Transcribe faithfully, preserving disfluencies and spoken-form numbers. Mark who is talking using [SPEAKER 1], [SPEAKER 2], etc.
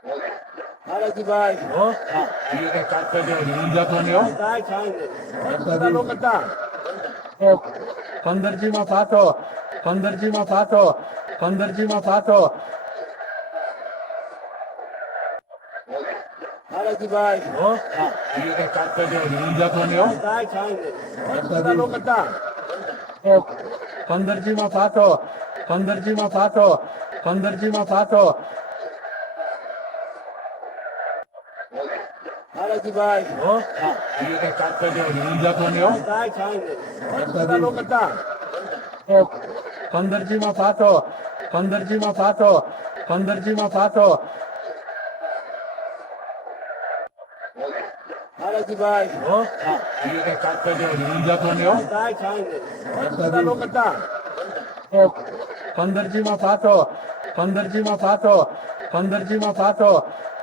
[SPEAKER 1] હાલાજીભાઈ
[SPEAKER 2] હો હા એ કઈ કાટ કરી દેવો ઊંઘ જતો નહીં હો
[SPEAKER 1] કાંઈ થાય નહીં બધા લોકો હતા
[SPEAKER 2] એ પંદરજીમાં પાછો પંદરજીમાં પાછો પંદરજીમાં પાછો
[SPEAKER 1] હાલાજીભાઈ
[SPEAKER 2] હો હા એ કઈ કાટ કરી દેવો ઊંઘ જતો નહીં હો
[SPEAKER 1] કાંઈ થાય નહીં બધા લોકો હતા
[SPEAKER 2] એ પંદરજીમાં પાછો પંદરજીમાં પાછો પંદરજીમાં પાછો
[SPEAKER 1] હાલાજીભાઈ
[SPEAKER 2] હો હા એ કઈ કાટ કરી દેવો ઊંઘ જતો નહીં હો
[SPEAKER 1] કાંઈ થાય નહીં બધા લોકો હતા
[SPEAKER 2] એ પંદરજીમાં પાછો પંદરજીમાં પાછો પંદરજીમાં પાછો
[SPEAKER 1] હાલાજીભાઈ
[SPEAKER 2] હો હા એ કઈ કાટ કરી દેવો ઊંઘ જતો નહીં હો
[SPEAKER 1] કાંઈ થાય નહીં બધા લોકો હતા
[SPEAKER 2] એ પંદરજીમાં પાછો પંદરજીમાં પાછો પંદરજીમાં પાછો